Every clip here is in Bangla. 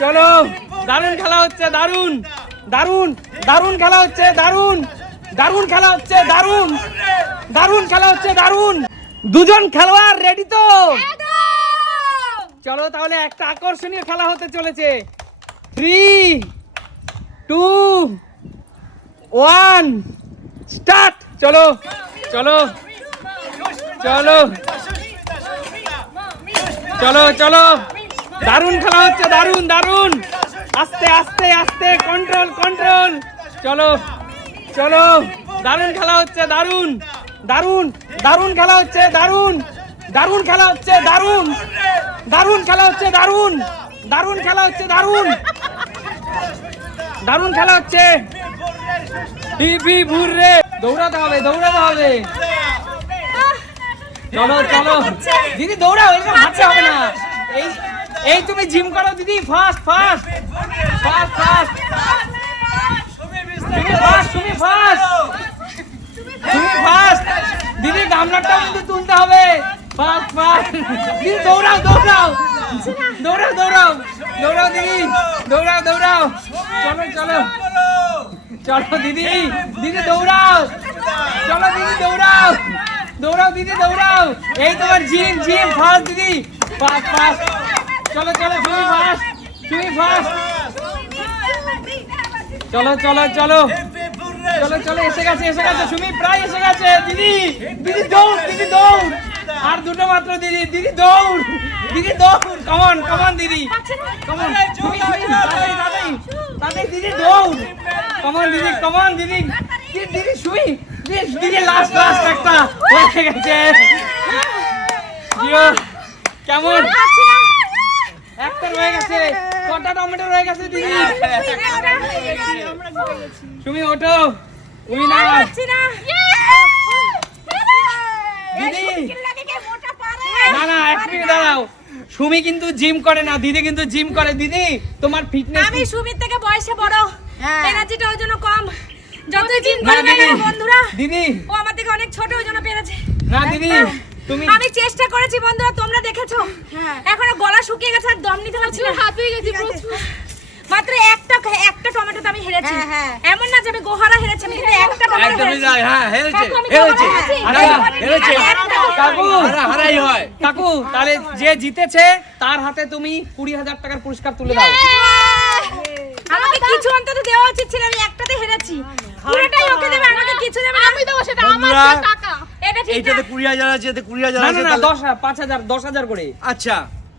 চলো, দারুণ খেলা হচ্ছে, দারুণ দারুণ দারুণ খেলা হচ্ছে, দারুণ দারুণ খেলা হচ্ছে, দারুণ দারুণ খেলা হচ্ছে, দারুণ। দুজন খেলোয়াড় রেডি তো? চলো তাহলে একটা আকর্ষণীয় খেলা হতে চলেছে। থ্রি টু ওয়ান স্টার্ট চলো চলো চলো চলো চলো দারুণ খেলা হচ্ছে, দারুণ দারুণ। আস্তে আস্তে আস্তে কন্ট্রোল কন্ট্রোল চলো চলো। দারুণ খেলা হচ্ছে, দারুণ দারুণ দারুণ খেলা হচ্ছে, দারুণ দারুণ খেলা হচ্ছে, দারুণ দারুণ খেলা হচ্ছে, দারুণ দারুণ খেলা হচ্ছে, দারুণ। দারুণ খেলা হচ্ছে। টিপি ভুররে দৌড়াতে হবে দৌড়াতে হবে। চলো চলো। দিদি, দৌড়াও, এরকম হাঁটতে হবে না। এই এই তুমি জিম করো দিদি ফাস্ট ফাস্ট ফাস্ট ফাস্ট তুমি ফাস্ট তুমি ফাস্ট তুমি ফাস্ট দিদি, গামলাটাও কিন্তু তুলতে হবে। ফাস্ট ফাস্ট দিদি, দৌড়াও দৌড়াও। দৌড়াও দৌড়াও। দৌড়াও দিদি। দৌড়াও দৌড়াও। চলো চলো। চলো দিদি। দিদি, দৌড়াও। চলো দিদি, দৌড়াও। দৌড়াও দিদি, দৌড়াও। এই তোমার জিম জিম ফাস্ট দিদি। ফাস্ট ফাস্ট চলো চলো তুমি ফাস্ট তুমি ফাস্ট চলো চলো চলো চলো চলো এসে গেছে এসে গেছে সুমি প্রায় এসে গেছে দিদি দিদি দৌড় দিদি দৌড় আর দুটো মাত্র দিদি দিদি দৌড় দিদি দৌড় কমন কমন দিদি কমন সুমি সুমি তাড়াতাড়ি দিদি দৌড় কমন দিদি কমন দিদি দিদি সুমি দিদি লাস্ট লাস্ট একটা হয়ে গেছে কেমন একটা রয়ে গেছে কটা টমেটো রয়ে গেছে দিদি? তুমি ওঠো। উইনার। দিদি। না না এক মিনিট দাঁড়াও। সুমি কিন্তু জিম করে না দিদি কিন্তু জিম করে। দিদি তোমার ফিটনেস আমি সুমির থেকে বয়সে বড়। হ্যাঁ। এনার্জিটা ওই জন্য কম। যত জিম দিদি। না বন্ধুরা? দিদি। ও আমার থেকে অনেক ছোট ওই জন্য পেরেছে। না দিদি। তুমি আমি চেষ্টা করেছি বন্ধুরা তোমরা দেখেছ? হ্যাঁ। এখনও গলা শুকিয়ে গেছে আর দম নিতে পারছি না। হাঁপিয়ে গেছি প্রচুর। মাত্র একটা একটা টমেটোতে আমি হেরেছি। হ্যাঁ, হ্যাঁ। এমন না যে আমি গোহারা হেরেছি আমি কিন্তু একটা টমেটো একদমই হেরেছি। হ্যাঁ হেরেছে। কাকু, হেরেছে। হেরেছি। আরে, হেরেছে। কাকু হারা হারাই হয়। কাকু তাহলে যে জিতেছে তার হাতে তুমি কুড়ি হাজার টাকার পুরস্কার তুলে দাও। আমাকে কিছু অন্তত দেওয়া উচিত ছিল আমি একটাতে হেরেছি। পুরোটাই ওকে দেবে আমাকে কিছু দেবে আমি দেবো সেটা বন্ধুরা, টাকা এইটাতে কুড়ি হাজার আছে এতে কুড়ি হাজার আছে না না দশ হাজার পাঁচ হাজার দশ হাজার করে। আচ্ছা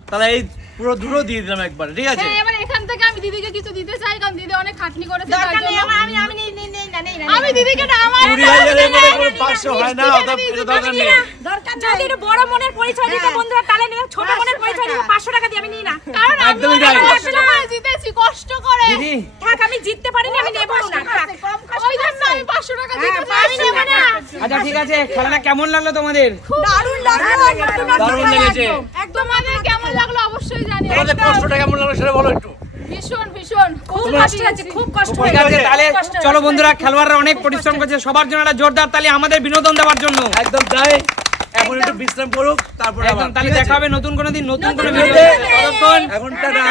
তাহলে এই পুরো দুটো দিয়ে দিলাম একবার ঠিক আছে? হ্যাঁ, এবার এখান থেকে আমি দিদিকে কিছু দিতে চাই কারণ দিদি অনেক খাটনি করেছে তার জন্য। আমি আমি নেই নেই নেই না নেই না আমি দিদিকে না আমার কুড়ি হাজারের মধ্যে কোনো পাঁচশো হয় না অত দরকার নেই। দরকার যদি বড় মনের পরিচয় দিতে বন্ধুরা তাহলে নেবে ছোট মনের পরিচয় দিতে পাঁচশো টাকা দিয়ে আমি নিই না। কারণ আমি একদমই জিততে পারিনি আমি নেব না। ওই জন্য আমি পাঁচশো টাকা দিতে পারছি নেব না। আচ্ছা ঠিক আছে খেলাটা কেমন লাগল তোমাদের? দারুণ লাগল দারুণ লেগেছে। একদম আমাদের কেমন লাগল অবশ্যই জানি তোমাদের কষ্টটা কেমন লাগল সেটা বলো একটু। ভীষণ ভীষণ। খুব কষ্ট। হয়েছে খুব কষ্ট হয়েছে। তাহলে খুব কষ্ট হয়েছে। চলো বন্ধুরা খেলোয়াড়রা অনেক পরিশ্রম করছে সবার জন্য একটা জোরদার তালি আমাদের বিনোদন দেওয়ার জন্য। একদম তাই এখন একটু বিশ্রাম করুক তারপরে একদম তাহলে দেখা হবে নতুন কোনো দিন নতুন কোনো ভিডিওতে ভিডিওতে। ততক্ষণ এখন টাটা।